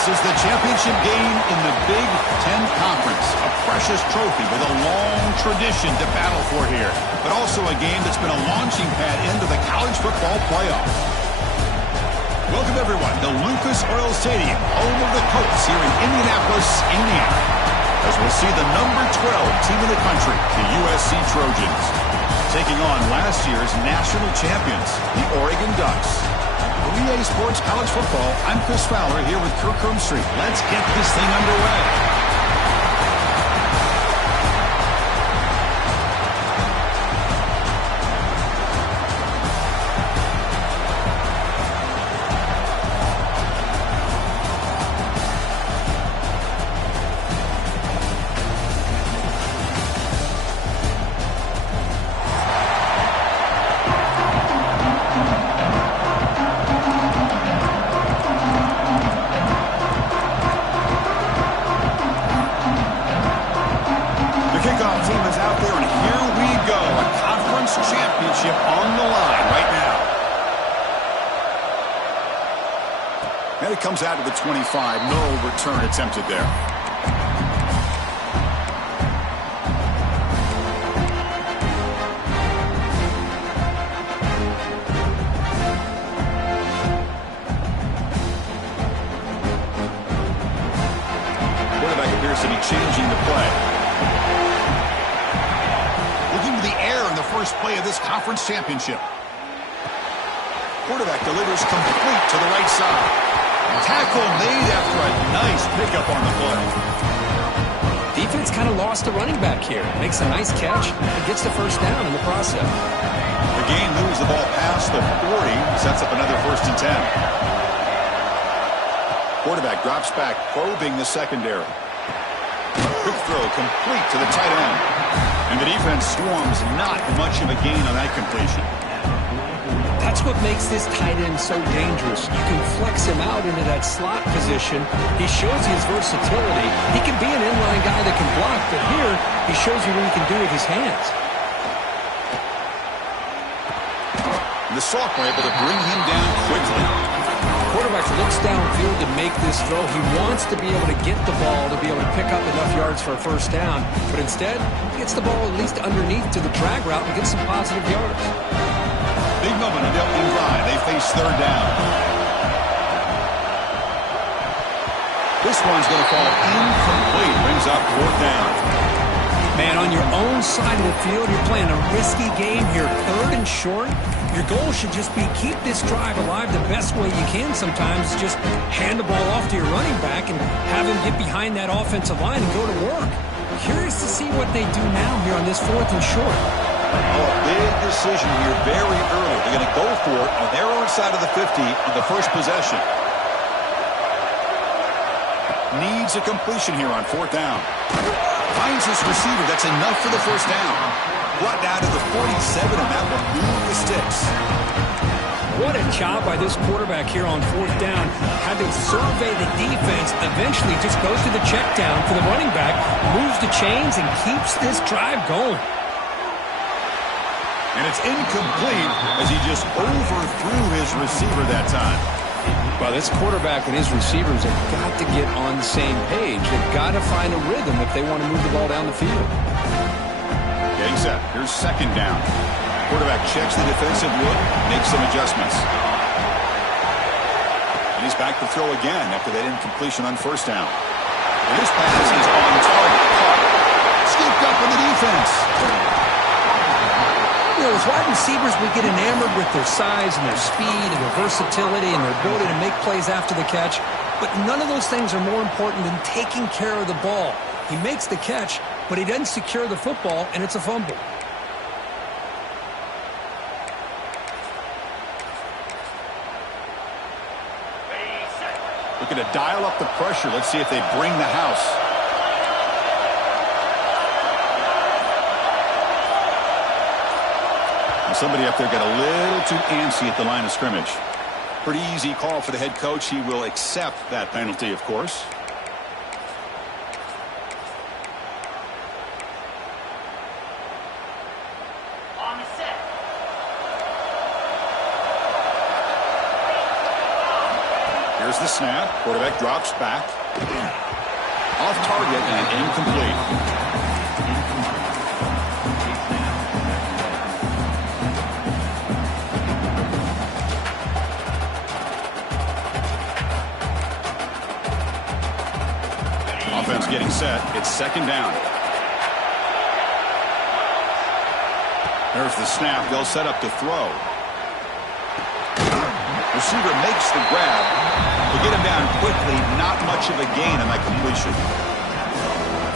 This is the championship game in the Big Ten Conference. A precious trophy with a long tradition to battle for here. But also a game that's been a launching pad into the college football playoffs. Welcome, everyone, to Lucas Oil Stadium, home of the Colts here in Indianapolis, Indiana. As we'll see the number 12 team in the country, the USC Trojans, taking on last year's national champions, the Oregon Ducks. For EA Sports College Football, I'm Chris Fowler here with Kirk Street. Let's get this thing underway. And it comes out to the 25. No return attempted there. Quarterback appears to be changing the play. Looking to the air in the first play of this conference championship. Quarterback delivers complete to the right side. Tackle made after a nice pickup on the play. Defense kind of lost the running back here. Makes a nice catch and gets the first down in the process. The game moves the ball past the 40, sets up another 1st and 10. Quarterback drops back, probing the secondary. Quick throw complete to the tight end. And the defense swarms not much of a gain on that completion. That's what makes this tight end so dangerous. You can flex him out into that slot position. He shows his versatility. He can be an inline guy that can block, but here he shows you what he can do with his hands. The sophomore able to bring him down quickly. Quarterback looks downfield to make this throw. He wants to be able to get the ball to be able to pick up enough yards for a first down, but instead he gets the ball at least underneath to the drag route and gets some positive yards. Big moment in the opening drive. They face 3rd down. This one's going to fall incomplete. Brings up 4th down. Man, on your own side of the field, you're playing a risky game here. 3rd and short. Your goal should just be keep this drive alive the best way you can sometimes. Just hand the ball off to your running back and have him get behind that offensive line and go to work. Curious to see what they do now here on this 4th and short. Oh, a big decision here very early. They're going to go for it on their own side of the 50 on the first possession. Needs a completion here on 4th down. Finds his receiver. That's enough for the first down. Brought down to the 47, and that will move the sticks. What a job by this quarterback here on 4th down. Had to survey the defense. Eventually just goes to the check down for the running back. Moves the chains and keeps this drive going. And it's incomplete as he just overthrew his receiver that time. Well, this quarterback and his receivers have got to get on the same page. They've got to find a rhythm if they want to move the ball down the field. Getting set. Here's 2nd down. Quarterback checks the defensive look, makes some adjustments. And he's back to throw again after that incompletion on 1st down. And this pass is on target. Scooped up with the defense. You know, as wide receivers, we get enamored with their size and their speed and their versatility and their ability to make plays after the catch. But none of those things are more important than taking care of the ball. He makes the catch, but he doesn't secure the football, and it's a fumble. Looking to dial up the pressure. Let's see if they bring the house. Somebody up there got a little too antsy at the line of scrimmage. Pretty easy call for the head coach. He will accept that penalty, of course. Here's Here's the snap. Quarterback drops back. Off target and incomplete. Offense getting set. It's second down. There's the snap. They'll set up to throw. Receiver makes the grab. They get him down quickly. Not much of a gain on that completion.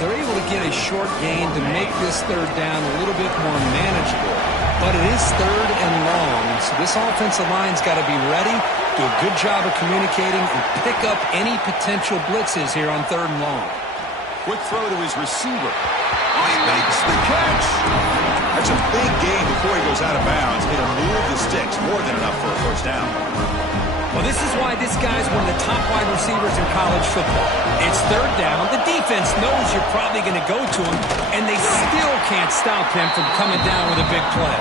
They're able to get a short gain to make this third down a little bit more manageable. But it is third and long, so this offensive line's got to be ready, do a good job of communicating, and pick up any potential blitzes here on third and long. Quick throw to his receiver. Oh, he makes the catch. That's a big gain before he goes out of bounds. It'll move the sticks, more than enough for a first down. Well, this is why this guy's one of the top wide receivers in college football. It's third down. The defense knows you're probably going to go to him, and they still can't stop him from coming down with a big play.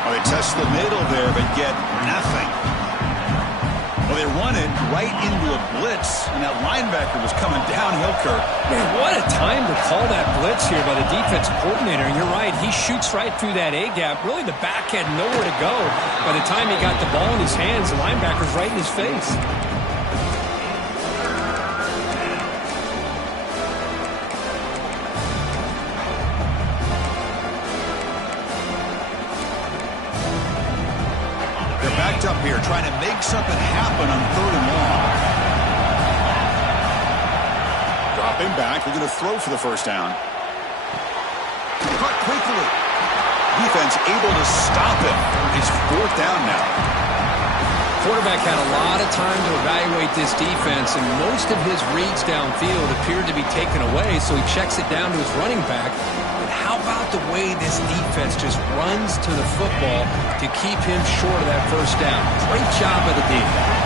Well, they test the middle there, but get nothing. Well, they run it right into a blitz, and that linebacker was coming downhill, Kirk. Man, what a time to call that blitz here by the defensive coordinator. And you're right, he shoots right through that A-gap. Really, the back had nowhere to go. By the time he got the ball in his hands, the linebacker's right in his face. Up here trying to make something happen on third and long. Dropping back, they're going to throw for the first down. Cut quickly. Defense able to stop it. It's fourth down now. Quarterback had a lot of time to evaluate this defense, and most of his reads downfield appeared to be taken away, so he checks it down to his running back. How about the way this defense just runs to the football to keep him short of that first down? Great job by the defense.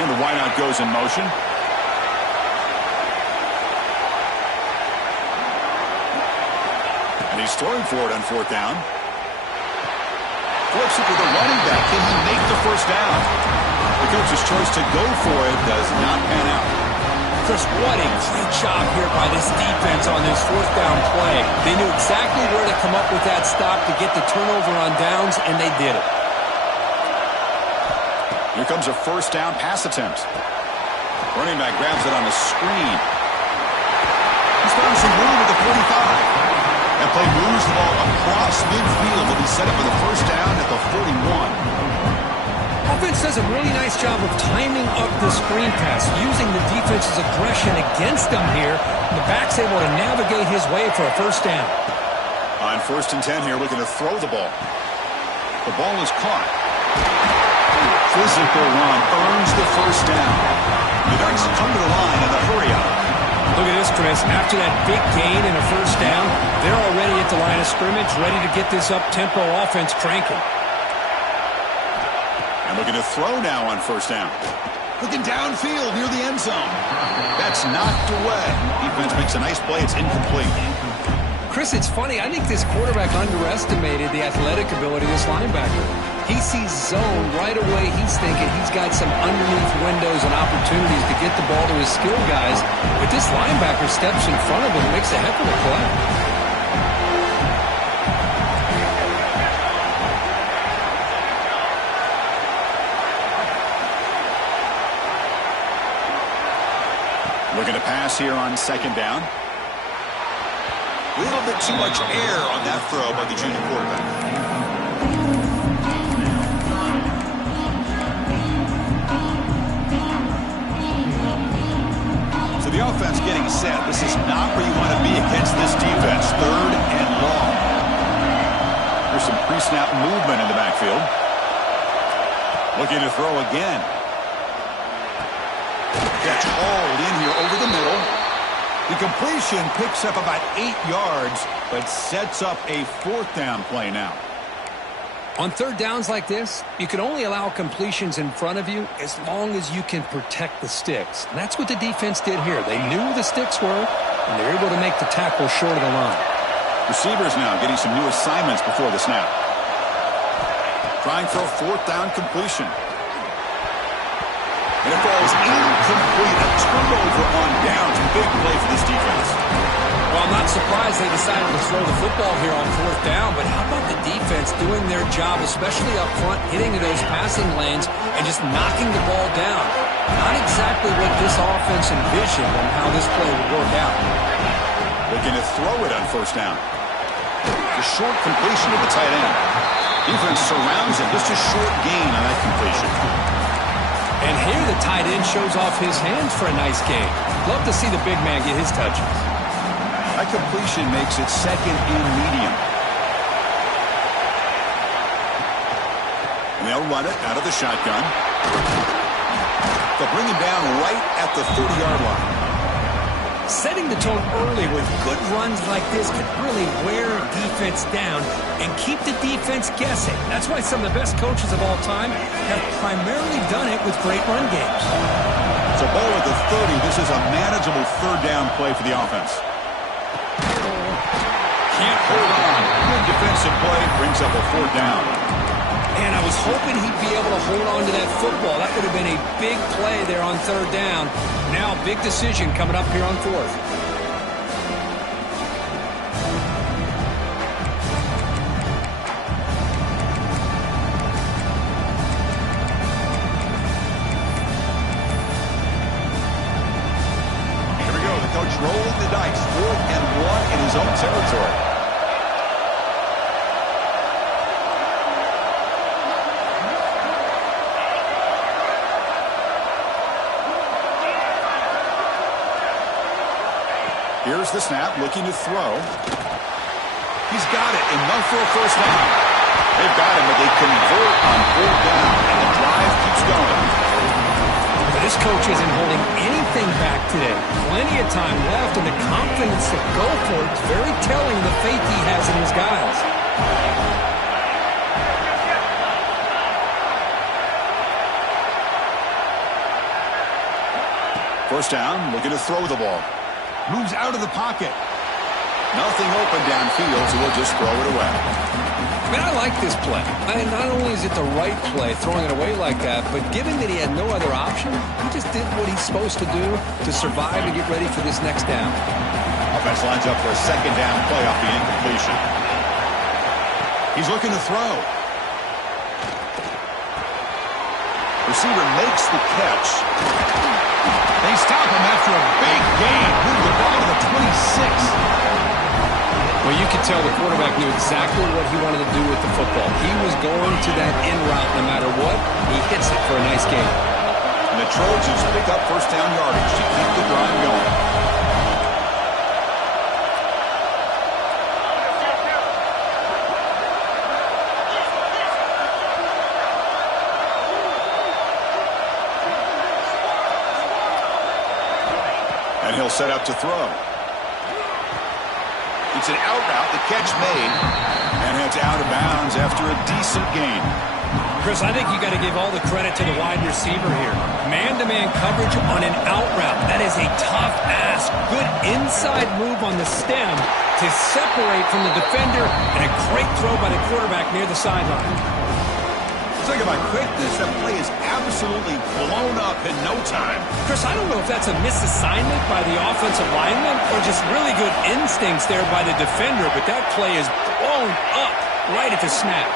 And the wideout goes in motion. And he's throwing for it on fourth down. Flips it with a running back. Can he make the first down? The coach's choice to go for it does not pan out. Chris, what a great job here by this defense on this fourth down play. They knew exactly where to come up with that stop to get the turnover on downs, and they did it. Here comes a first down pass attempt. Running back grabs it on the screen. He's found some room at the 45. That play moves the ball across midfield. Will be set up for the first down at the 41. Offense does a really nice job of timing up the screen pass, using the defense's aggression against them here. The back's able to navigate his way for a first down. On 1st and 10 here, looking to throw the ball. The ball is caught. Physical run earns the first down. The Ducks come to the line in the hurry up. Look at this, Chris. After that big gain and a first down, they're already at the line of scrimmage, ready to get this up-tempo offense cranking. And looking to throw now on first down. Looking downfield near the end zone. That's knocked away. Defense makes a nice play. It's incomplete. Chris, it's funny. I think this quarterback underestimated the athletic ability of this linebacker. He sees zone right away. He's thinking he's got some underneath windows and opportunities to get the ball to his skill guys. But this linebacker steps in front of him and makes a heck of a play. Looking to pass here on second down. A little bit too much air on that throw by the junior quarterback. The offense getting set. This is not where you want to be against this defense. Third and long. There's some pre-snap movement in the backfield. Looking to throw again. Gets hauled in here over the middle. The completion picks up about 8 yards, but sets up a fourth down play now. On third downs like this, you can only allow completions in front of you as long as you can protect the sticks. And that's what the defense did here. They knew the sticks were, and they were able to make the tackle short of the line. Receivers now getting some new assignments before the snap. Trying for a fourth down completion. And it falls incomplete. A turnover on downs. Big play for this defense. Well, I'm not surprised they decided to throw the football here on fourth down, but how about the defense doing their job, especially up front, hitting those passing lanes and just knocking the ball down? Not exactly what this offense envisioned on how this play would work out. Looking to throw it on first down. The short completion to the tight end. Defense surrounds it. Just a short gain on that completion. And here the tight end shows off his hands for a nice gain. Love to see the big man get his touches. That completion makes it second and medium. And they'll run it out of the shotgun. They'll bring him down right at the 30-yard line. Setting the tone early with good runs like this can really wear defense down and keep the defense guessing. That's why some of the best coaches of all time have primarily done it with great run games. So ball at the 30. This is a manageable third down play for the offense. Can't hold on. Good defensive play brings up a fourth down. And I was hoping he'd be able to hold on to that football. That would have been a big play there on third down. Now, big decision coming up here on fourth. Here we go. The coach rolling the dice. 4th and 1 in his own territory. Here's the snap, looking to throw. He's got it, enough for a first down. They've got him, but they convert on fourth down, and the drive keeps going. This coach isn't holding anything back today. Plenty of time left, and the confidence to go for it is very telling the faith he has in his guys. First down, looking to throw the ball. Moves out of the pocket. Nothing open downfield, so we'll just throw it away. Man, I like this play. Not only is it the right play, throwing it away like that, but given that he had no other option, he just did what he's supposed to do to survive and get ready for this next down. Offense lines up for a second down play off the incompletion. He's looking to throw. Receiver makes the catch. They stop him after a big gain. Move the ball to the 26. Well, you could tell the quarterback knew exactly what he wanted to do with the football. He was going to that in route no matter what. He hits it for a nice gain. And the Trojans pick up first down yardage to keep the drive going. And he'll set up to throw. It's an out route, the catch made, and it's out of bounds after a decent gain. Chris, I think you got to give all the credit to the wide receiver here. Man-to-man coverage on an out route. That is a tough ask. Good inside move on the stem to separate from the defender, and a great throw by the quarterback near the sideline. Talk about quickness. That play is absolutely blown up in no time. Chris, I don't know if that's a misassignment by the offensive lineman or just really good instincts there by the defender, but that play is blown up right at the snap.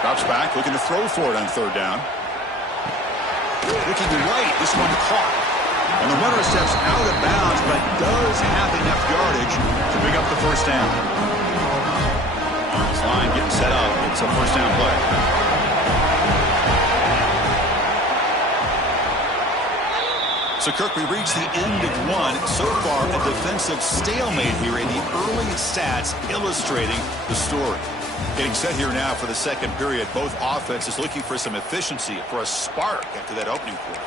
Drops back, looking to throw for it on third down. Looking right, this one caught. And the runner steps out of bounds, but does have enough yardage to pick up the first down. This line getting set up. It's a first down play. So, Kirk, we reached the end of one. So far, a defensive stalemate here in the early stats illustrating the story. Getting set here now for the second period. Both offenses looking for some efficiency, for a spark after that opening quarter.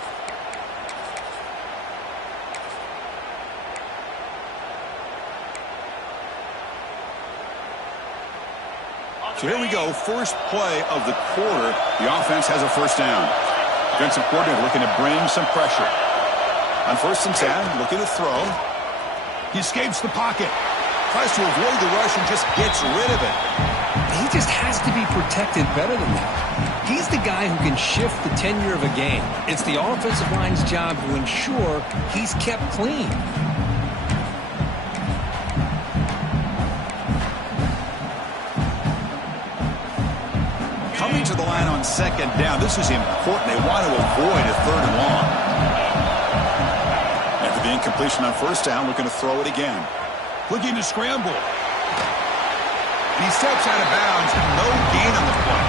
So here we go, first play of the quarter. The offense has a first down. Defensive coordinator looking to bring some pressure. On 1st and 10, looking to throw. He escapes the pocket. Tries to avoid the rush and just gets rid of it. He just has to be protected better than that. He's the guy who can shift the tenure of a game. It's the offensive line's job to ensure he's kept clean. Coming to the line on second down. This is important. They want to avoid a third and long. After the incompletion on first down, looking to throw it again. Looking to scramble. And he steps out of bounds. No gain on the play.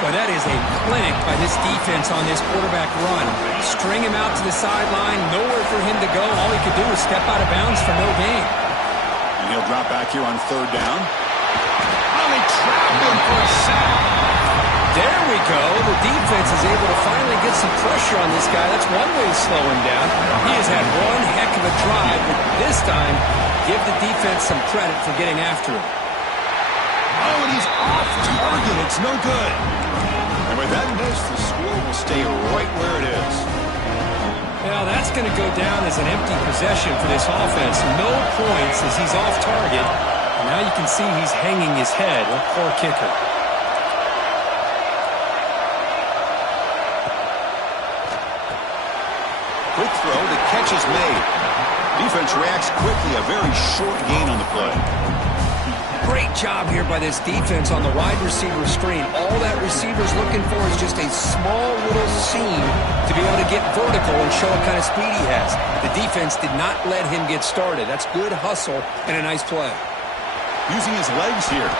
Well, that is a clinic by this defense on this quarterback run. String him out to the sideline, nowhere for him to go. All he could do was step out of bounds for no gain. And he'll drop back here on third down. Oh, they trapped him for a sack. There we go. The defense is able to finally get some pressure on this guy. That's one way to slow him down. He has had one heck of a drive, but this time, give the defense some credit for getting after him. Oh, and he's off target. It's no good. And with that miss, the score will stay right where it is. Well, that's going to go down as an empty possession for this offense. No points as he's off target. And now you can see he's hanging his head. A poor kicker. Quick throw. The catch is made. Defense reacts quickly. A very short gain on the play. Great job here by this defense on the wide receiver screen. All that receiver's looking for is just a small little seam to be able to get vertical and show what kind of speed he has. The defense did not let him get started. That's good hustle and a nice play. Using his legs here.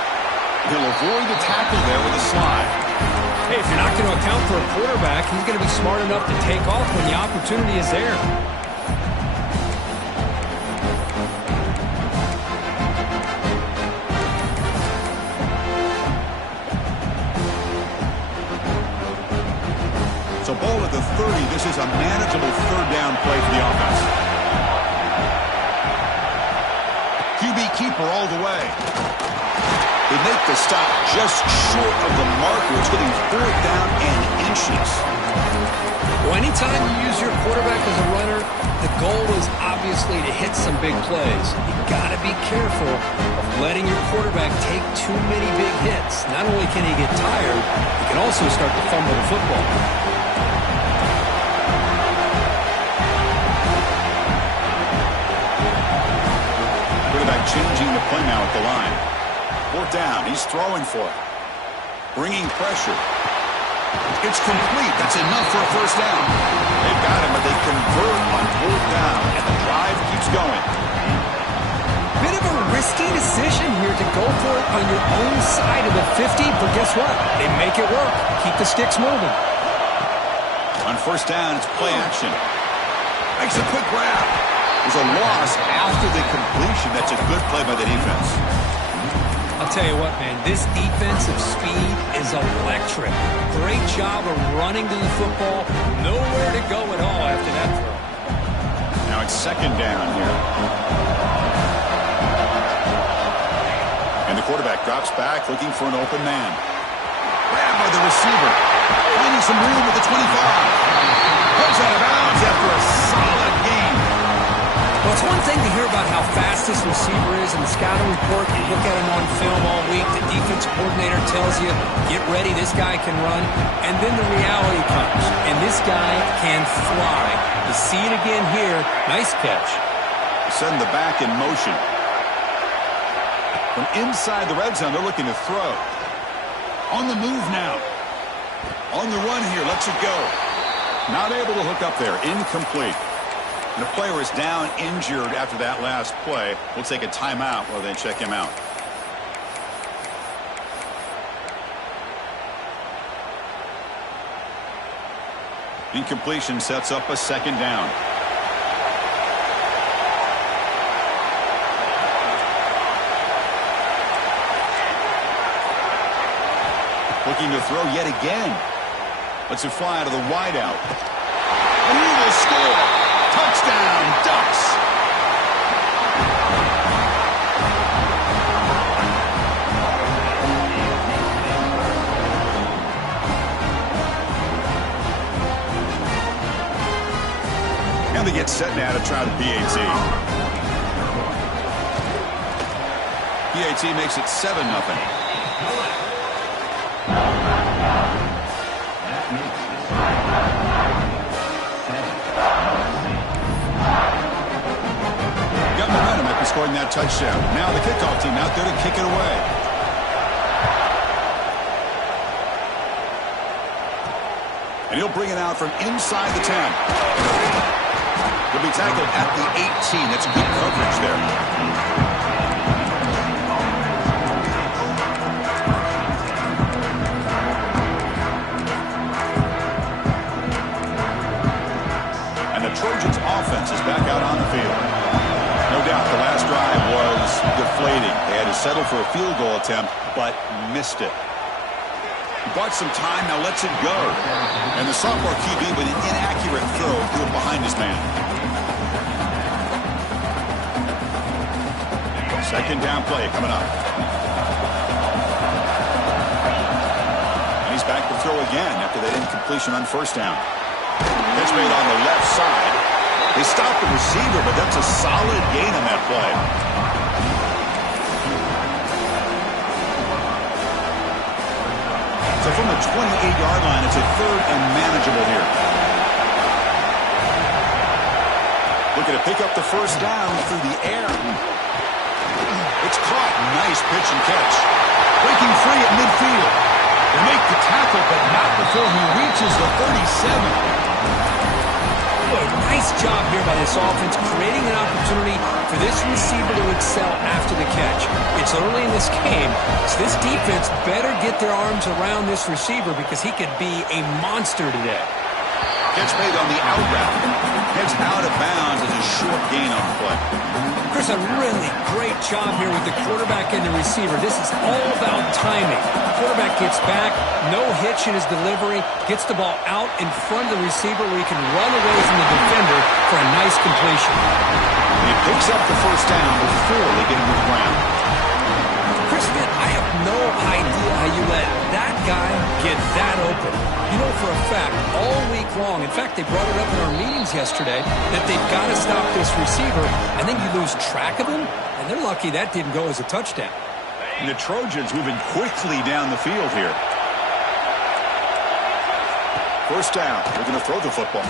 He'll avoid the tackle there with a slide. Hey, if you're not going to account for a quarterback, he's going to be smart enough to take off when the opportunity is there. So ball at the 30. This is a manageable third down play for the offense. QB keeper all the way. They make the stop just short of the marker. It's getting fourth down and inches. Well, anytime you use your quarterback as a runner, the goal is obviously to hit some big plays. You've got to be careful of letting your quarterback take too many big hits. Not only can he get tired, he can also start to fumble the football. Quarterback changing the play now at the line. Fourth down. He's throwing for it. Bringing pressure. It's complete. That's enough for a first down. They've got him, but they convert on fourth down, and the drive keeps going. Bit of a risky decision here to go for it on your own side of the 50, but guess what? They make it work. Keep the sticks moving. On first down, it's play action. Makes a quick grab. There's a loss after the completion. That's a good play by the defense. I'll tell you what, man, this defensive speed is electric. Great job of running to the football. Nowhere to go at all after that throw. Now it's second down here. And the quarterback drops back looking for an open man. Grabbed by the receiver. Finding some room at the 25. Goes out of bounds after a solid game. Well, it's one thing to hear about how fast this receiver is in the scouting report. You look at him on film all week. The defense coordinator tells you, get ready, this guy can run. And then the reality comes, and this guy can fly. You see it again here. Nice catch. Send the back in motion. From inside the red zone, they're looking to throw. On the move now. On the run here, lets it go. Not able to hook up there. Incomplete. And the player is down injured after that last play. We'll take a timeout while they check him out. Incompletion sets up a second down. Looking to throw yet again. Lets it fly out of the wideout. And he will score. Touchdown, Ducks. And they get set now to try the PAT. PAT makes it 7-0. Got momentum after scoring that touchdown. Now the kickoff team out there to kick it away. And he'll bring it out from inside the 10. He'll be tackled at the 18. That's good coverage there. And the Trojans' offense is back out on the field. No doubt the last drive was deflating. They had to settle for a field goal attempt, but missed it. He bought some time, now lets it go. And the sophomore QB with an inaccurate throw threw it behind his man. Second down play coming up. And he's back to throw again after that incompletion on first down. Catch made on the left side. They stopped the receiver, but that's a solid gain on that play. So from the 28-yard line, it's a third and manageable here. Looking to pick up the first down through the air. It's caught. Nice pitch and catch. Breaking free at midfield. They make the tackle, but not before he reaches the 37. Boy, nice job here by this offense, creating an opportunity for this receiver to excel after the catch. It's early in this game, so this defense better get their arms around this receiver because he could be a monster today. Catch made on the out route. Heads out of bounds as a short gain on the play. Chris, a really great job here with the quarterback and the receiver. This is all about timing. Quarterback gets back, no hitch in his delivery, gets the ball out in front of the receiver where he can run away from the defender for a nice completion. And he picks up the first down before they get him to the ground. Chris, man, I have no idea how you let that guy get that open. You know for a fact, all week long, in fact, they brought it up in our meetings yesterday, that they've got to stop this receiver, and then you lose track of him, and they're lucky that didn't go as a touchdown. And the Trojans moving quickly down the field here. First down. They're going to throw the football.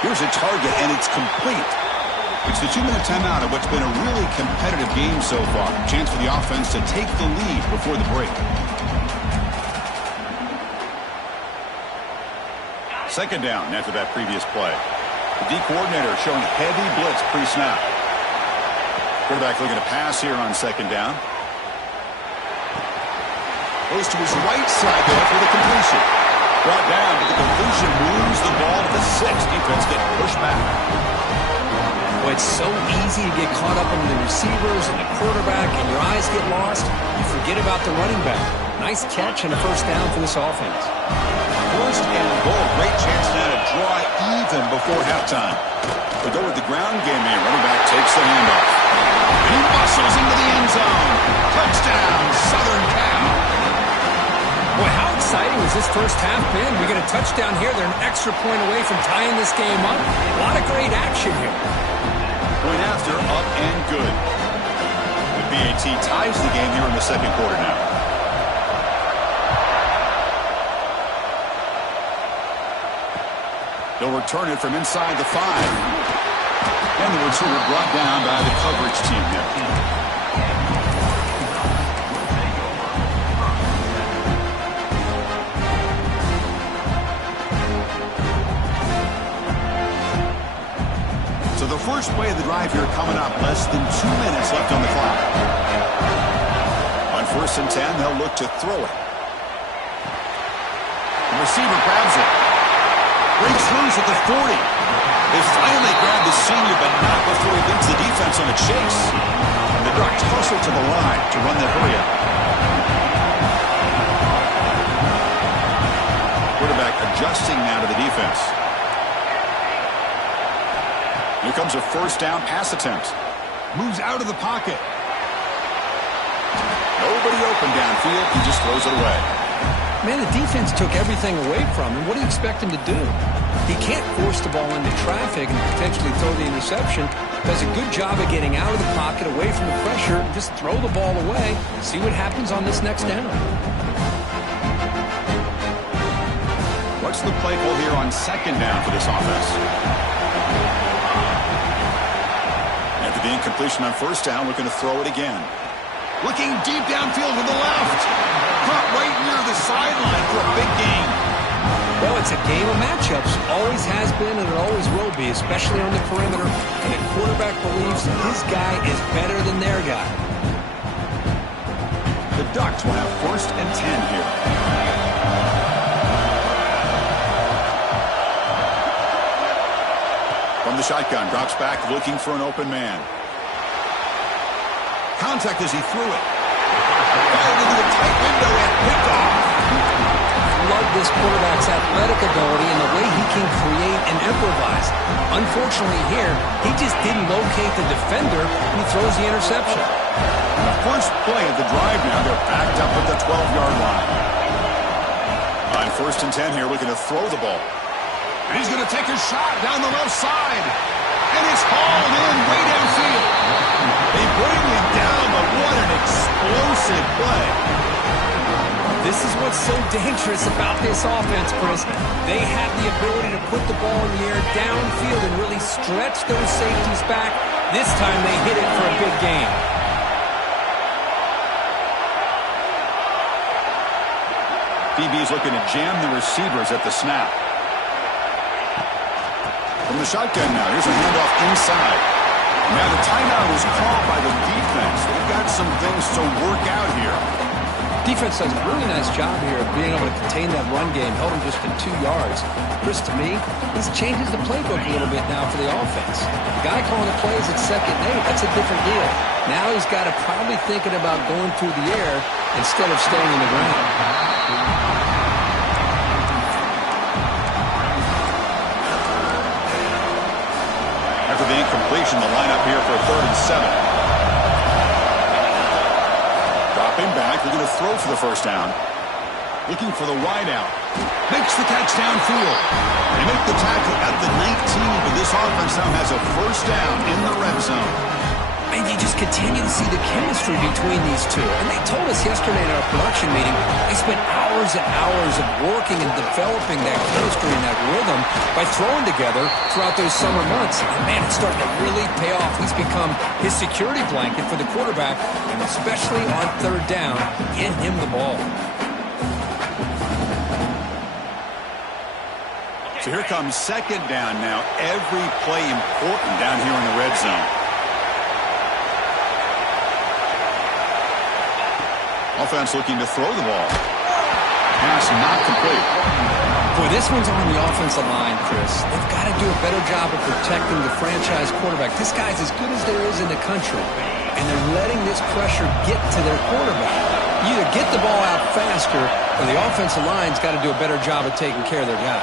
Here's a target, and it's complete. It's the 2-minute timeout of what's been a really competitive game so far. Chance for the offense to take the lead before the break. Second down after that previous play. The D coordinator showing heavy blitz pre-snap. Quarterback looking to pass here on second down. Goes to his right side there for the completion. Brought down, but the completion moves the ball to the 6. Defense getting pushed back. Well, it's so easy to get caught up in the receivers and the quarterback, and your eyes get lost. You forget about the running back. Nice catch and a first down for this offense. First and goal. Great chance now to draw even before halftime. They go with the ground game here. Running back takes the handoff. And he bustles into the end zone. Touchdown, Southern Cal. Boy, how exciting has this first half been? We get a touchdown here. They're an extra point away from tying this game up. A lot of great action here. Point after, up and good. The PAT ties the game here in the second quarter now. They'll return it from inside the 5. And the return brought down by the coverage team there. So the first play of the drive here coming up. Less than 2 minutes left on the clock. On first and 10, they'll look to throw it. The receiver grabs it. Breaks loose at the 40. They finally grab the senior, but not before he leads the defense on a chase. And the Ducks hustle to the line to run that hurry up. Quarterback adjusting now to the defense. Here comes a first down pass attempt. Moves out of the pocket. Nobody open downfield. He just throws it away. Man, the defense took everything away from him. What do you expect him to do? He can't force the ball into traffic and potentially throw the interception. Does a good job of getting out of the pocket, away from the pressure, and just throw the ball away. See what happens on this next down. What's the play call here on second down for this offense? After the incompletion on first down, we're going to throw it again. Looking deep downfield to the left. Caught right near the sideline for a big gain. Well, it's a game of matchups. Always has been and it always will be, especially on the perimeter. And the quarterback believes his guy is better than their guy. The Ducks will have 1st and 10 here. From the shotgun, drops back looking for an open man. Contact as he threw it. Fired into a tight window and picked off. Love this quarterback's athletic ability and the way he can create and improvise. Unfortunately here, he just didn't locate the defender and he throws the interception. On the first play of the drive now, they're backed up at the 12-yard line. On 1st and 10 here, looking to throw the ball. And he's going to take a shot down the left side. And it's hauled in way downfield. They bring him down, but what an explosive play. This is what's so dangerous about this offense, Chris. They have the ability to put the ball in the air downfield and really stretch those safeties back. This time they hit it for a big gain. DB's looking to jam the receivers at the snap. From the shotgun now, here's a handoff inside. Now the timeout was called by the defense. They've got some things to work out here. Defense does a really nice job here of being able to contain that run game, held him just to 2 yards. Chris, to me, this changes the playbook a little bit now for the offense. The guy calling the plays at 2nd and 8, that's a different deal. Now he's got to probably thinking about going through the air instead of staying in the ground. After the incompletion, the lineup here for 3rd and 7. Dropping back, we're going to throw for the first down. Looking for the wide out. Makes the catch downfield. They make the tackle at the 19, but this offense now has a first down in the red zone. And you just continue to see the chemistry between these two. And they told us yesterday in our production meeting, they spent hours and hours of working and developing that chemistry and that rhythm by throwing together throughout those summer months. And man, it's starting to really pay off. He's become his security blanket for the quarterback, and especially on 3rd down, get him the ball. So here comes 2nd down now. Every play important down here in the red zone. Offense looking to throw the ball. Pass not complete. Boy, this one's on the offensive line, Chris. They've got to do a better job of protecting the franchise quarterback. This guy's as good as there is in the country, and they're letting this pressure get to their quarterback. You either get the ball out faster, or the offensive line's got to do a better job of taking care of their guy.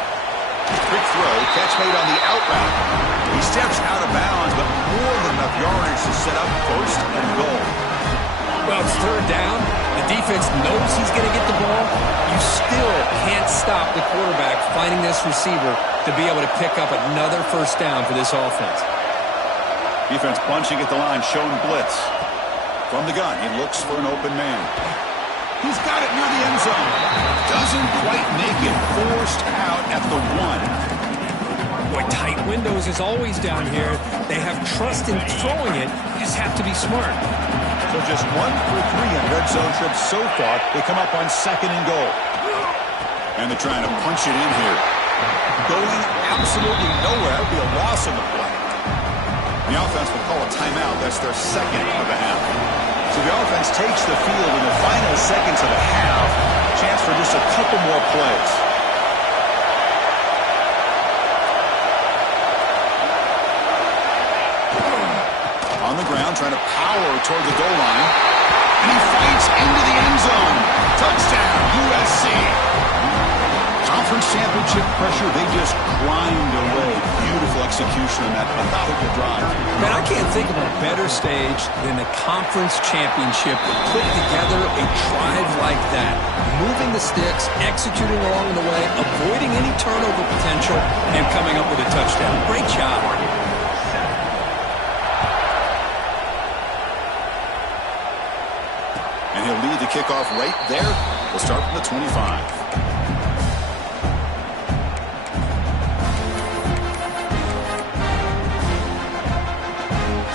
Quick throw, catch made on the out route. He steps out of bounds, but more than enough yardage to set up 1st and goal. Well, it's 3rd down. The defense knows he's going to get the ball. You still can't stop the quarterback finding this receiver to be able to pick up another first down for this offense. Defense bunching at the line, showing blitz. From the gun, he looks for an open man. He's got it near the end zone. Doesn't quite make it. Forced out at the 1. Boy, tight windows is always down here. They have trust in throwing it. You just have to be smart. So just 1 for 3 on red zone trips so far. They come up on 2nd and goal. And they're trying to punch it in here. Going absolutely nowhere. That would be a loss of the play. The offense will call a timeout. That's their 2nd of the half. So the offense takes the field in the final seconds of the half. Chance for just a couple more plays. On the ground, trying to power toward the goal line. And he fights into the end zone. Touchdown, USC. Conference championship pressure, they just grind away. Beautiful execution. execution on that methodical drive. Man, I can't think of a better stage than the conference championship to put together a drive like that. Moving the sticks, executing along the way, avoiding any turnover potential, and coming up with a touchdown. Great job. And he'll lead the kickoff right there. We'll start from the 25.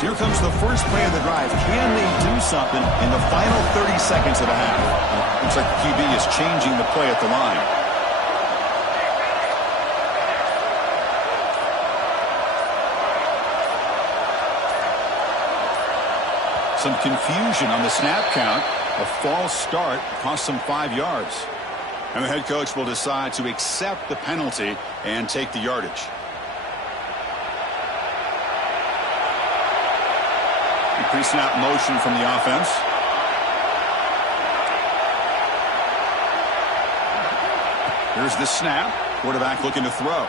Here comes the first play of the drive. Can they do something in the final 30 seconds of the half? Looks like the QB is changing the play at the line. Some confusion on the snap count. A false start cost them 5 yards. And the head coach will decide to accept the penalty and take the yardage. Pre-snap motion from the offense. Here's the snap. Quarterback looking to throw.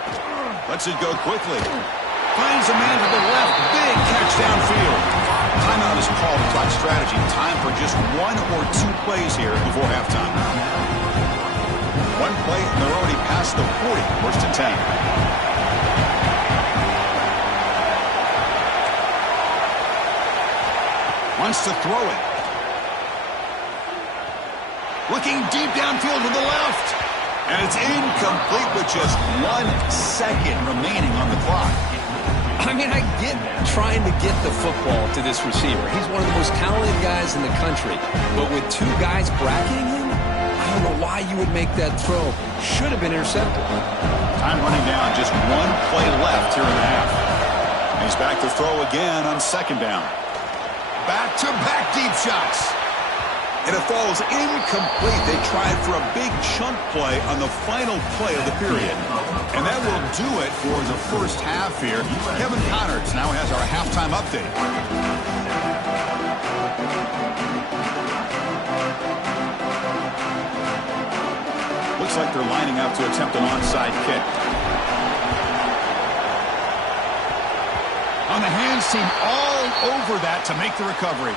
Lets it go quickly. Finds a man to the left. Big catch downfield. Timeout is called to talk strategy. Time for just 1 or 2 plays here before halftime. 1 play, and they're already past the 40. First and 10. Wants to throw it. Looking deep downfield to the left. And it's incomplete with just 1 second remaining on the clock. I mean, I get trying to get the football to this receiver. He's one of the most talented guys in the country. But with 2 guys bracketing him, I don't know why you would make that throw. Should have been intercepted. Time running down. Just 1 play left here in the half. And he's back to throw again on second down. Back-to-back deep shots. And it falls incomplete. They tried for a big chunk play on the final play of the period. And that will do it for the first half here. Kevin Connerts now has our halftime update. Looks like they're lining up to attempt an onside kick. On the hands team all over that to make the recovery.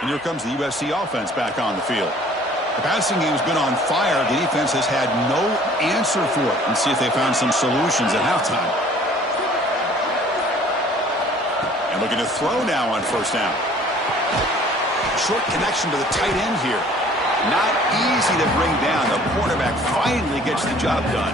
And here comes the USC offense back on the field. The passing game's been on fire. The defense has had no answer for it. Let's see if they found some solutions at halftime. And looking to throw now on first down. Short connection to the tight end here. Not easy to bring down. The cornerback finally gets the job done.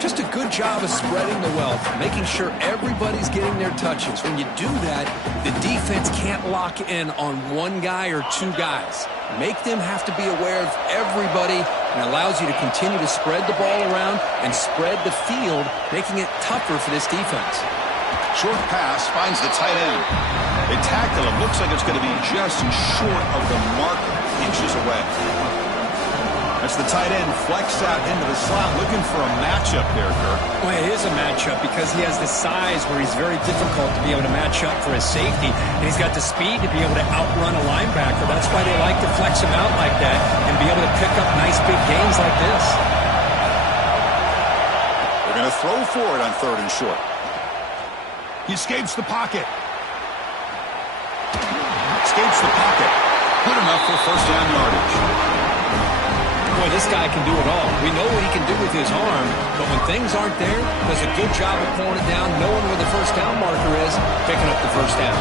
Just a good job of spreading the wealth, making sure everybody's getting their touches. When you do that, the defense can't lock in on 1 guy or 2 guys. Make them have to be aware of everybody, and allows you to continue to spread the ball around and spread the field, making it tougher for this defense. Short pass finds the tight end. They tackle him. Looks like it's going to be just short of the marker, inches away. That's the tight end flexed out into the slot, looking for a matchup there, Kirk. Well, it is a matchup because he has the size where he's very difficult to be able to match up for his safety, and he's got the speed to be able to outrun a linebacker. That's why they like to flex him out like that and be able to pick up nice big gains like this. They're going to throw for it on 3rd and short. He escapes the pocket. Escapes the pocket. Good enough for first down yardage. Boy, this guy can do it all. We know what he can do with his arm, but when things aren't there, does a good job of pulling it down, knowing where the first down marker is, picking up the first down.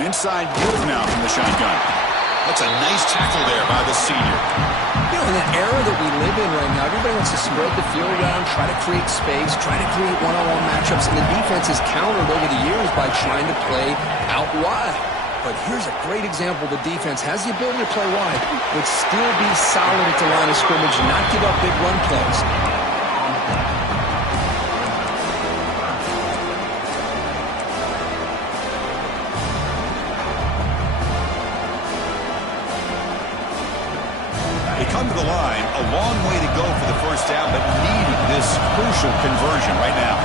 An inside move now from the shotgun. That's a nice tackle there by the senior. You know, in the era that we live in right now, everybody wants to spread the field around, try to create space, try to create one-on-one matchups, and the defense has countered over the years by trying to play out wide. But here's a great example. The defense has the ability to play wide, but still be solid at the line of scrimmage and not give up big run plays. come to the line, a long way to go for the first down, but needing this crucial conversion right now.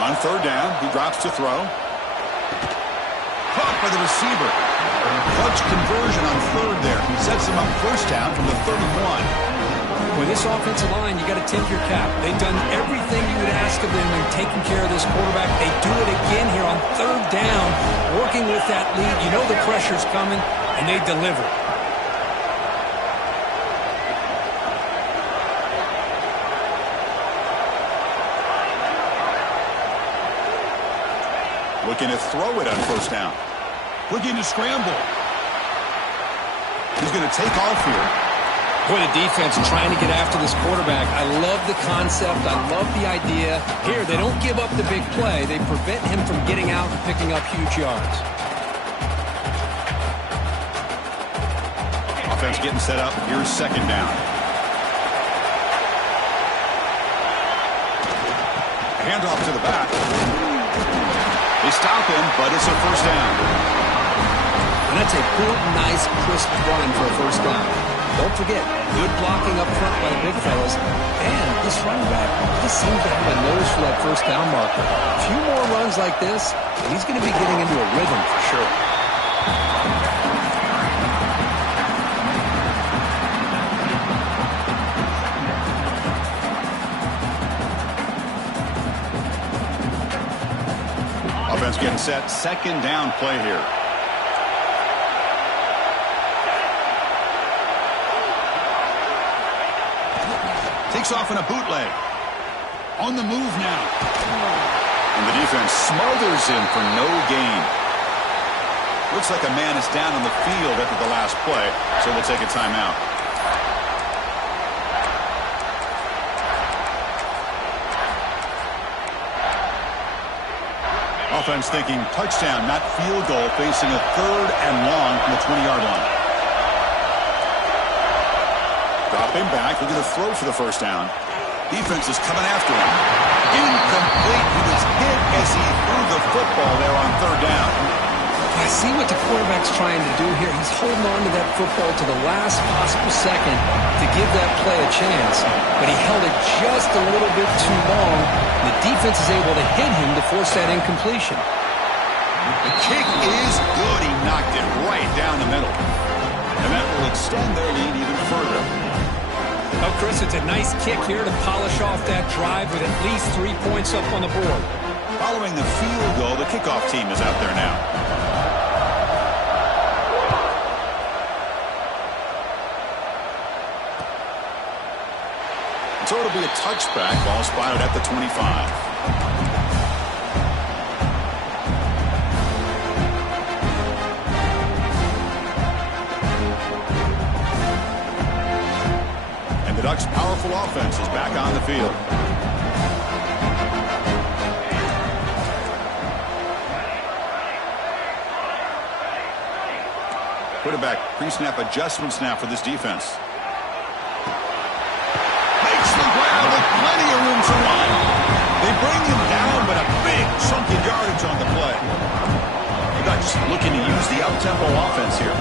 On third down, he drops to throw. Caught by the receiver. Clutch conversion on third there. He sets him up first down from the 31. With this offensive line, you got to tip your cap. They've done everything you would ask of them in taking care of this quarterback. They do it again here on third down, working with that lead. You know the pressure's coming, and they deliver. Looking to throw it on first down. Looking to scramble. He's going to take off here. Boy, the defense trying to get after this quarterback. I love the concept. I love the idea. Here, they don't give up the big play. They prevent him from getting out and picking up huge yards. Offense getting set up. Here's second down. Handoff to the back. They stop him, but it's a first down. And that's a good, nice, crisp run for a first down. Don't forget, good blocking up front by the big fellas. And this running back just seems to have a nose for that first down marker. A few more runs like this, and he's going to be getting into a rhythm for sure. Offense getting set. Second down play here. Takes off in a bootleg. On the move now. And the defense smothers him for no gain. Looks like a man is down on the field after the last play, so we'll take a timeout. Offense thinking touchdown, not field goal, facing a third and long from the 20-yard line. Dropping back, looking to throw for the first down. Defense is coming after him. Incomplete. He was hit as he threw the football there on third down. I see what the quarterback's trying to do here. He's holding on to that football to the last possible second to give that play a chance. But he held it just a little bit too long. The defense is able to hit him to force that incompletion. The kick is good. He knocked it right down the middle. And that will extend their lead even further. Oh, Chris, it's a nice kick here to polish off that drive with at least 3 points up on the board. Following the field goal, the kickoff team is out there now. So it'll be a touchback. Ball spotted at the 25. And the Ducks' powerful offense is back on the field. Quarterback pre-snap adjustments now for this defense. Plenty of room to run. They bring him down, but a big chunk of yardage on the play. The Ducks looking to use the up-tempo offense here.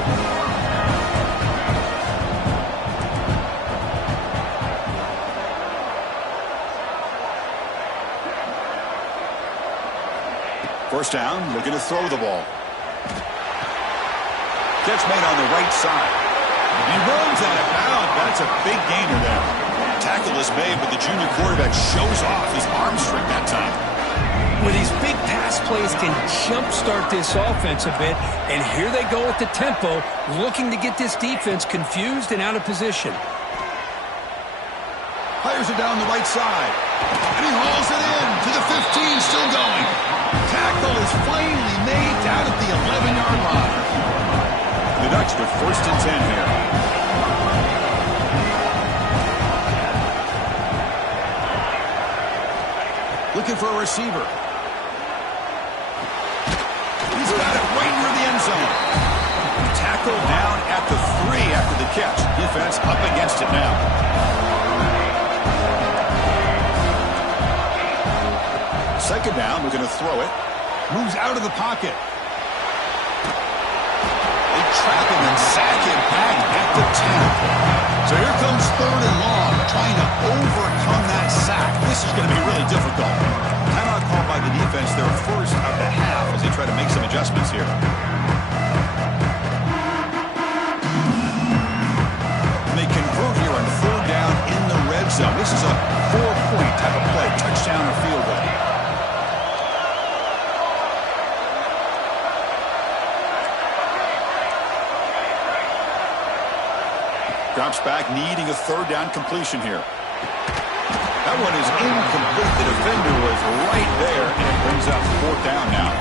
First down, looking to throw the ball. Catch made on the right side. He runs out of bounds. That's a big gainer there. Tackle is made, but the junior quarterback shows off his arm strength that time. Well, these big pass plays can jumpstart this offense a bit, and here they go at the tempo, looking to get this defense confused and out of position. Fires it down the right side, and he hauls it in to the 15, still going. Tackle is finally made down at the 11-yard line. The Ducks with first and 10 here. Looking for a receiver. He's got it right near the end zone. Tackle down at the 3 after the catch. Defense up against it now. Second down, we're going to throw it. Moves out of the pocket. trap him and sack him back at the 10. So here comes 3rd and long, trying to overcome that sack. This is going to be really difficult. Timeout called by the defense, their first of the half, as they try to make some adjustments here. And they convert here on 4th down in the red zone. This is a 4-point type of play, touchdown or field goal. Drops back, needing a 3rd down completion here. That one is incomplete. The defender was right there, and it brings up 4th down now.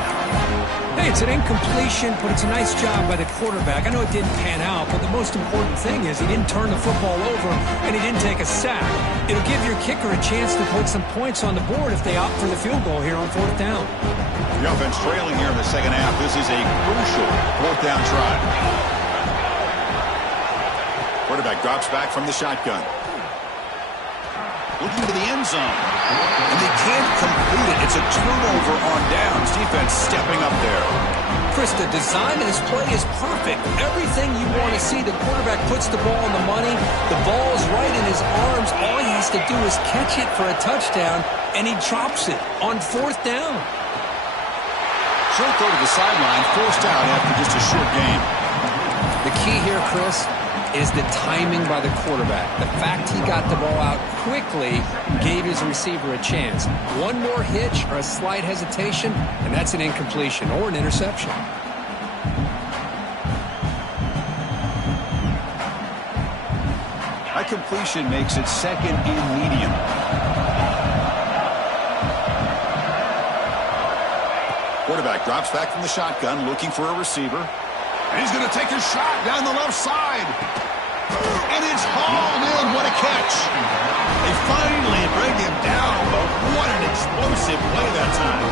Hey, it's an incompletion, but it's a nice job by the quarterback. I know it didn't pan out, but the most important thing is he didn't turn the football over, and he didn't take a sack. It'll give your kicker a chance to put some points on the board if they opt for the field goal here on 4th down. The offense trailing here in the second half. This is a crucial 4th down try. Quarterback drops back from the shotgun. Looking to the end zone. And they can't complete it. It's a turnover on downs. Defense stepping up there. Chris, the design of this play is perfect. Everything you want to see. The quarterback puts the ball on the money. The ball's right in his arms. All he has to do is catch it for a touchdown, and he drops it on 4th down. Short throw to the sideline, forced out after just a short gain. The key here, Chris, is the timing by the quarterback. The fact he got the ball out quickly gave his receiver a chance. One more hitch or a slight hesitation, and that's an incompletion or an interception. That completion makes it 2nd and medium. Quarterback drops back from the shotgun, looking for a receiver. And he's going to take a shot down the left side. And it's hauled in. What a catch. They finally bring him down, but what an explosive play that time.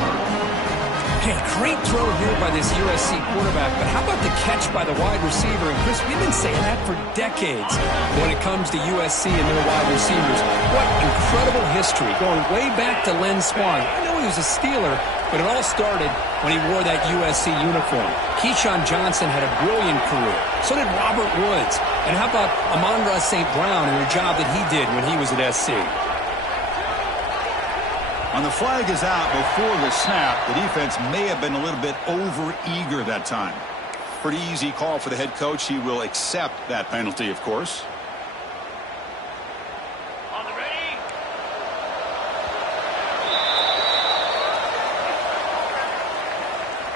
Hey, great throw here by this USC quarterback, but how about the catch by the wide receiver? And Chris, we've been saying that for decades when it comes to USC and their wide receivers. What incredible history, going way back to Len Swan. I know he was a Steeler, but it all started when he wore that USC uniform. Keyshawn Johnson had a brilliant career. So did Robert Woods. And how about Amon-Ra St. Brown and the job that he did when he was at SC? On the flag is out before the snap. The defense may have been a little bit over-eager that time. Pretty easy call for the head coach. He will accept that penalty, of course.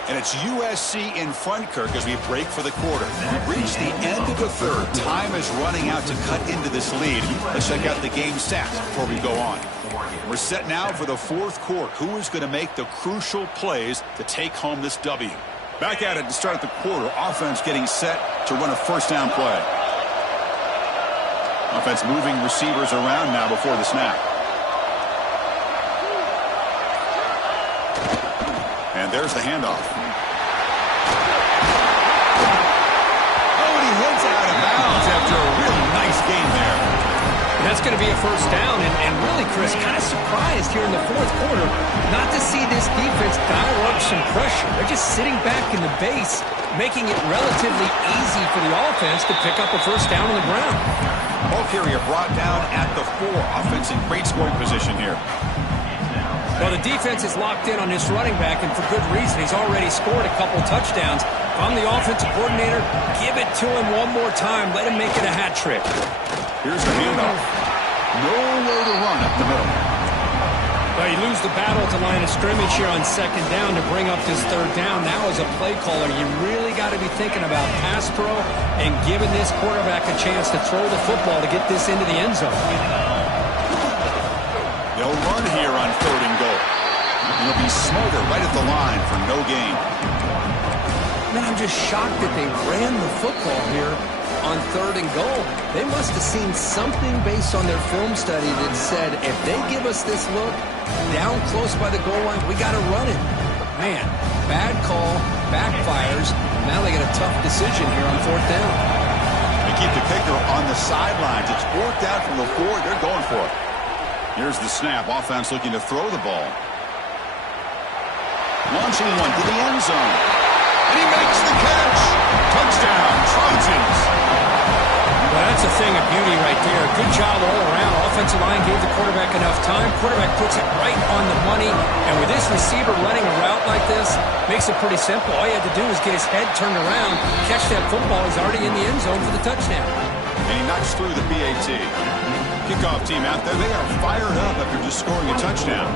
And it's USC in front, Kirk, as we break for the quarter. We've reached the end of the 3rd. Time is running out to cut into this lead. Let's check out the game stats before we go on. We're set now for the 4th quarter. Who is going to make the crucial plays to take home this W? Back at it to start the quarter. Offense getting set to run a 1st down play. Offense moving receivers around now before the snap. And there's the handoff. Oh, and he heads out of bounds after a really nice game there. And that's going to be a 1st down, and really, Chris, kind of surprised here in the 4th quarter not to see this defense dial up some pressure. They're just sitting back in the base, making it relatively easy for the offense to pick up a 1st down on the ground. Ball carrier brought down at the 4. Offense in great scoring position here. Well, the defense is locked in on this running back, and for good reason. He's already scored a couple touchdowns. If I'm the offensive coordinator, give it to him one more time. Let him make it a hat trick. Here's the handoff. Nowhere to run up the middle. Well, you lose the battle at the line of scrimmage here on 2nd down to bring up this 3rd down. Now, as a play caller, you really got to be thinking about pass pro and giving this quarterback a chance to throw the football to get this into the end zone. They'll run here on 3rd and goal. And he'll be smothered right at the line for no gain. Man, I'm just shocked that they ran the football here on 3rd and goal. They must have seen something based on their film study that said, if they give us this look down close by the goal line, we got to run it. Man, bad call, backfires. Now they get a tough decision here on 4th down. They keep the kicker on the sidelines. It's 4th down from the 4. They're going for it. Here's the snap. Offense looking to throw the ball. Launching one to the end zone. And he makes the catch. Touchdown, Trojans. Well, that's a thing of beauty right there. Good job all around. Offensive line gave the quarterback enough time. Quarterback puts it right on the money. And with this receiver running a route like this, makes it pretty simple. All you had to do is get his head turned around, catch that football. He's already in the end zone for the touchdown. And he knocks through the PAT. Kickoff team out there, they are fired up after just scoring a touchdown.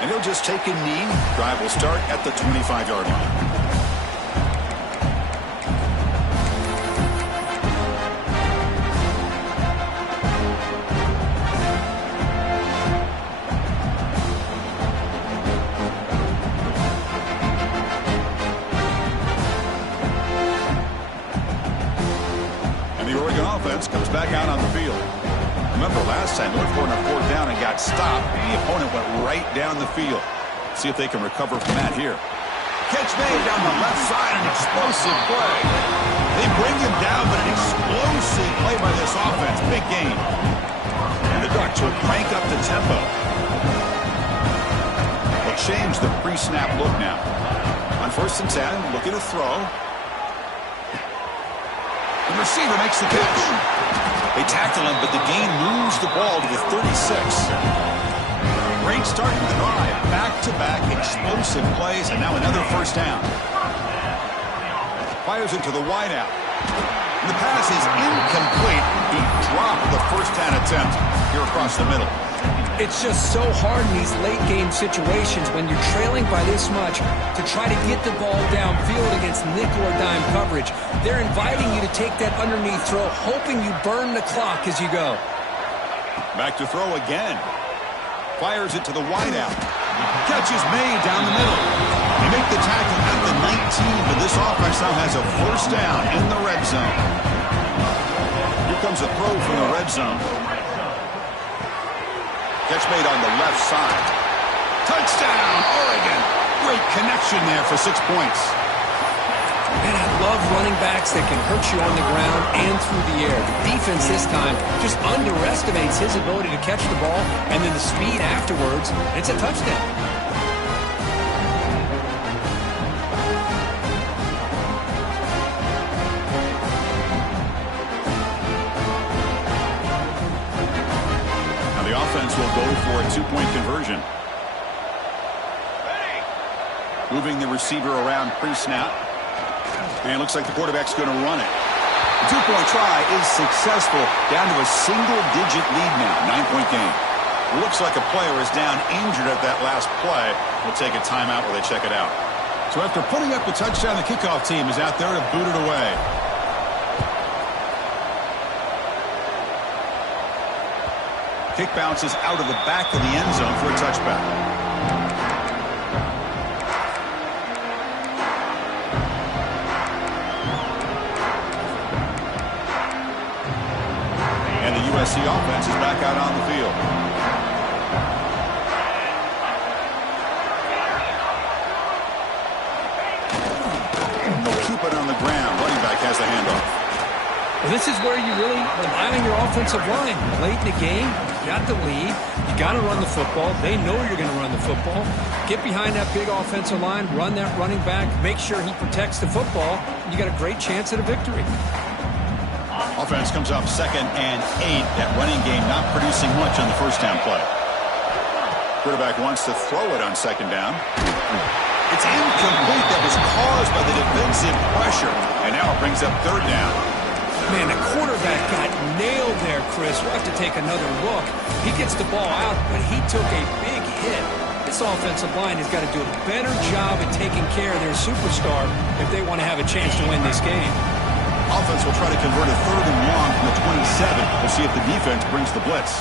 And he'll just take a knee. Drive will start at the 25-yard line. And the Oregon offense comes back out on the field. Remember last time, North were on a fourth down and got stopped. The opponent went right down the field. See if they can recover from that here. Catch made down the left side, an explosive play. They bring him down, but an explosive play by this offense. Big game. And the Ducks will crank up the tempo. They'll change the pre-snap look now. On 1st and 10, looking to throw. The receiver makes the catch. They tackle him, but the gain moves the ball to the 36. Great start to the drive. Back-to-back explosive plays, and now another first down. Fires into the wideout. The pass is incomplete. He dropped the first down attempt here across the middle. It's just so hard in these late-game situations when you're trailing by this much to try to get the ball downfield against nickel or dime coverage. They're inviting you to take that underneath throw, hoping you burn the clock as you go. Back to throw again. Fires it to the wideout. Catch is made down the middle. They make the tackle at the 19, but this offense now has a first down in the red zone. Here comes a throw from the red zone. Catch made on the left side. Touchdown, Oregon. Great connection there for 6 points. Man, I love running backs that can hurt you on the ground and through the air. The defense this time just underestimates his ability to catch the ball, and then the speed afterwards. It's a touchdown. Will go for a two-point conversion. Moving the receiver around pre-snap. And looks like the quarterback's going to run it. The two-point try is successful. Down to a single-digit lead now. 9-point game. Looks like a player is down injured at that last play. We'll take a timeout while they check it out. So after putting up the touchdown, the kickoff team is out there to boot it away. Kick bounces out of the back of the end zone for a touchback. And the USC offense is back out on the field. And they'll keep it on the ground. Running back has the handoff. Well, this is where you really rely on your offensive line. Late in the game, you got the lead. You got to run the football. They know you're going to run the football. Get behind that big offensive line, run that running back, make sure he protects the football. You got a great chance at a victory. Offense comes up 2nd and 8. That running game not producing much on the first down play. Quarterback wants to throw it on 2nd down. It's incomplete. That was caused by the defensive pressure. And now it brings up 3rd down. Man, the quarterback got nailed there, Chris. We'll have to take another look. He gets the ball out, but he took a big hit. This offensive line has got to do a better job at taking care of their superstar if they want to have a chance to win this game. Offense will try to convert a 3rd and long from the 27. We'll see if the defense brings the blitz.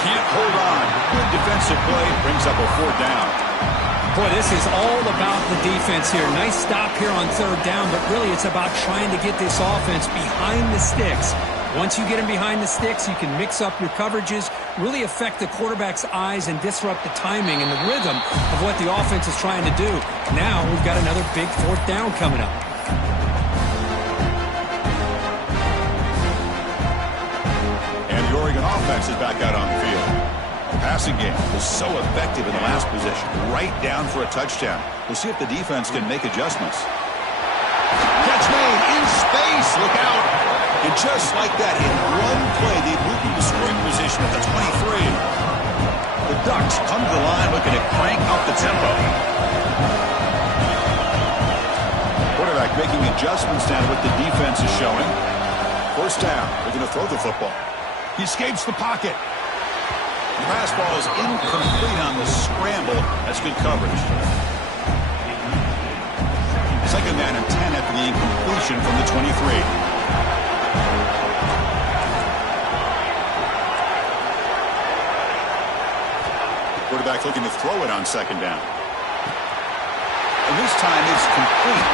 Can't hold on. Good defensive play. Brings up a 4th down. Boy, this is all about the defense here. Nice stop here on 3rd down, but really it's about trying to get this offense behind the sticks. Once you get them behind the sticks, you can mix up your coverages, really affect the quarterback's eyes and disrupt the timing and the rhythm of what the offense is trying to do. Now we've got another big 4th down coming up. And the Oregon offense is back out on the field. Passing game was so effective in the last possession, right down for a touchdown. We'll see if the defense can make adjustments. Catch made in space. Look out. And just like that, in one play, they moved into scoring position at the 23. The Ducks come to the line looking to crank up the tempo. Quarterback making adjustments down to what the defense is showing. First down. They're going to throw the football. He escapes the pocket. The pass ball is incomplete on the scramble. That's good coverage. Second down and 10 after the incompletion from the 23. Quarterback looking to throw it on second down. And this time it's complete.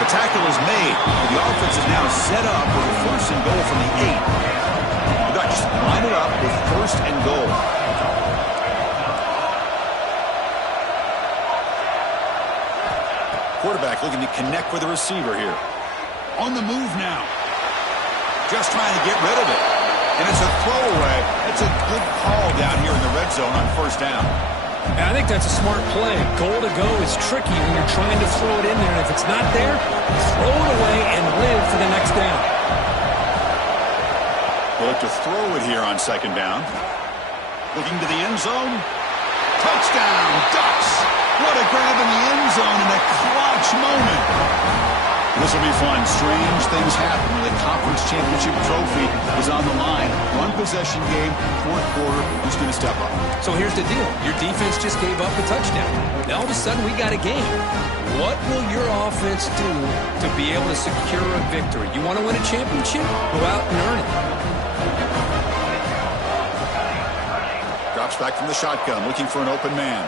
The tackle is made. The offense is now set up with a first and goal from the 8. The Ducks line it up with first and goal. Quarterback looking to connect with the receiver here. On the move now. Just trying to get rid of it. And it's a throwaway. It's a good call down here in the red zone on first down. And I think that's a smart play. Goal to go is tricky when you're trying to throw it in there. And if it's not there, throw it away and live for the next down. They'll look to throw it here on second down. Looking to the end zone. Touchdown, Ducks! What a grab in the end zone in a clutch moment. This will be fun. Strange things happen when the conference championship trophy is on the line. One possession game, fourth quarter. Who's going to step up? So here's the deal. Your defense just gave up a touchdown. Now all of a sudden we got a game. What will your offense do to be able to secure a victory? You want to win a championship? Go out and earn it. Drops back from the shotgun, looking for an open man.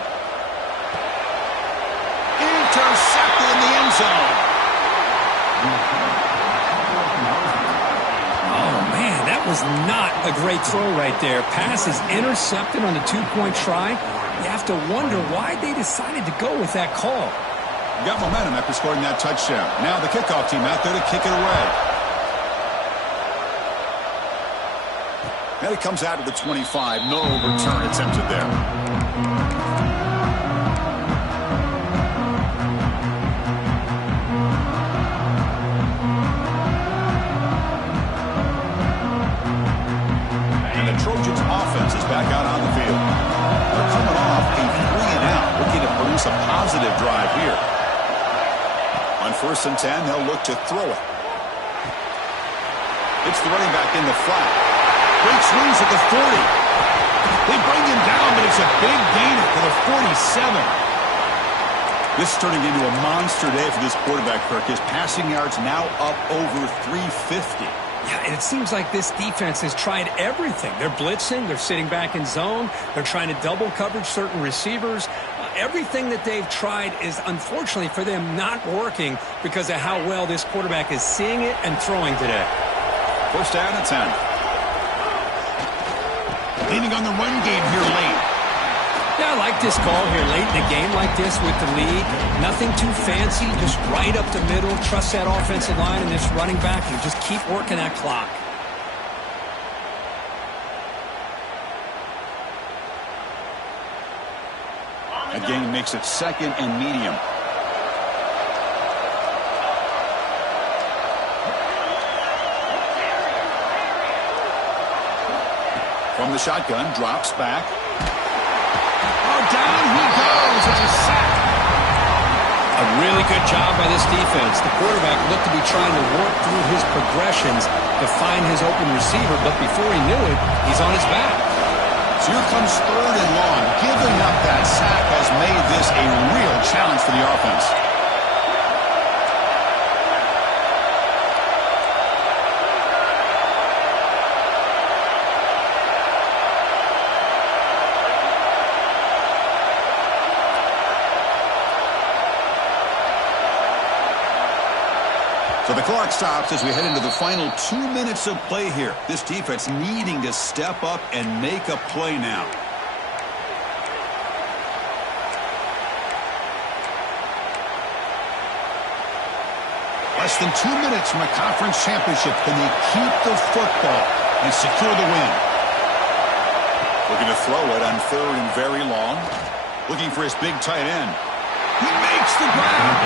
Intercepted in the end zone. Oh, man, that was not a great throw right there. Pass is intercepted on the two-point try. You have to wonder why they decided to go with that call. Got momentum after scoring that touchdown. Now the kickoff team out there to kick it away. And it comes out of the 25. No return attempted there. Trojans offense is back out on the field. They're coming off a 3-and-out, looking to produce a positive drive here. On first and 10, they'll look to throw it. It's the running back in the flat. Great swings at the 40. They bring him down, but it's a big gainer for the 47. This is turning into a monster day for this quarterback, Kirk. His passing yards now up over 350. Yeah, and it seems like this defense has tried everything. They're blitzing. They're sitting back in zone. They're trying to double coverage certain receivers. Everything that they've tried is, unfortunately for them, not working because of how well this quarterback is seeing it and throwing today. First down and 10. Leaning on the run game here late. Yeah, I like this call here late in a game like this with the lead. Nothing too fancy, just right up the middle. Trust that offensive line and this running back and just keep working that clock. Again, makes it second and medium. From the shotgun, drops back. Down he goes. It's a sack. A really good job by this defense. The quarterback looked to be trying to work through his progressions to find his open receiver, but before he knew it, he's on his back. So here comes third and long. Giving up that sack has made this a real challenge for the offense. So the clock stops as we head into the final 2 minutes of play here. This defense needing to step up and make a play now. Less than 2 minutes from a conference championship. Can they keep the football and secure the win? Looking to throw it on third and very long. Looking for his big tight end. He makes the grab.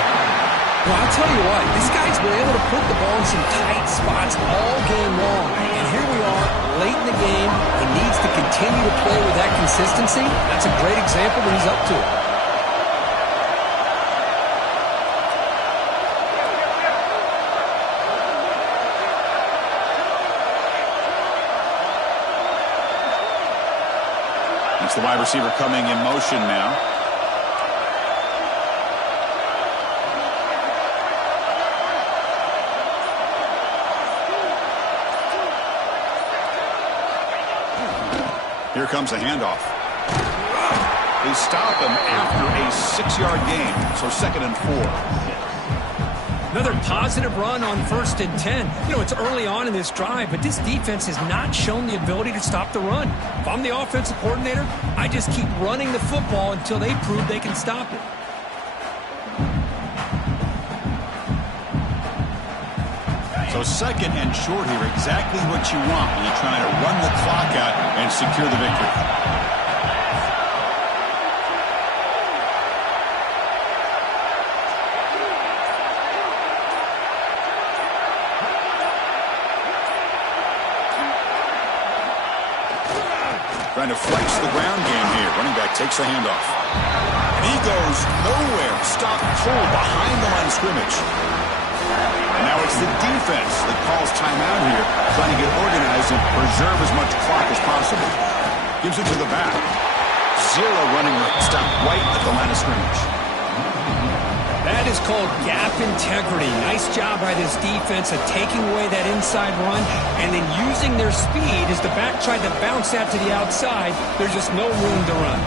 Well, I'll tell you what, this guy's been able to put the ball in some tight spots all game long. And here we are, late in the game. He needs to continue to play with that consistency. That's a great example that he's up to it. It's the wide receiver coming in motion now. Here comes a handoff. They stop him after a 6-yard gain, so 2nd and 4. Another positive run on 1st and 10. You know, it's early on in this drive, but this defense has not shown the ability to stop the run. If I'm the offensive coordinator, I just keep running the football until they prove they can stop it. So 2nd and short here, exactly what you want when you're trying to run the clock out and secure the victory. Trying to flex the ground game here. Running back takes the handoff. And he goes nowhere. Stopped cold behind the line of scrimmage. And now it's the defense that calls timeout here, trying to get organized and preserve as much clock as possible. Gives it to the back. 0 running room. Stopped right at the line of scrimmage. That is called gap integrity. Nice job by this defense of taking away that inside run and then using their speed as the back tried to bounce that to the outside. There's just no room to run.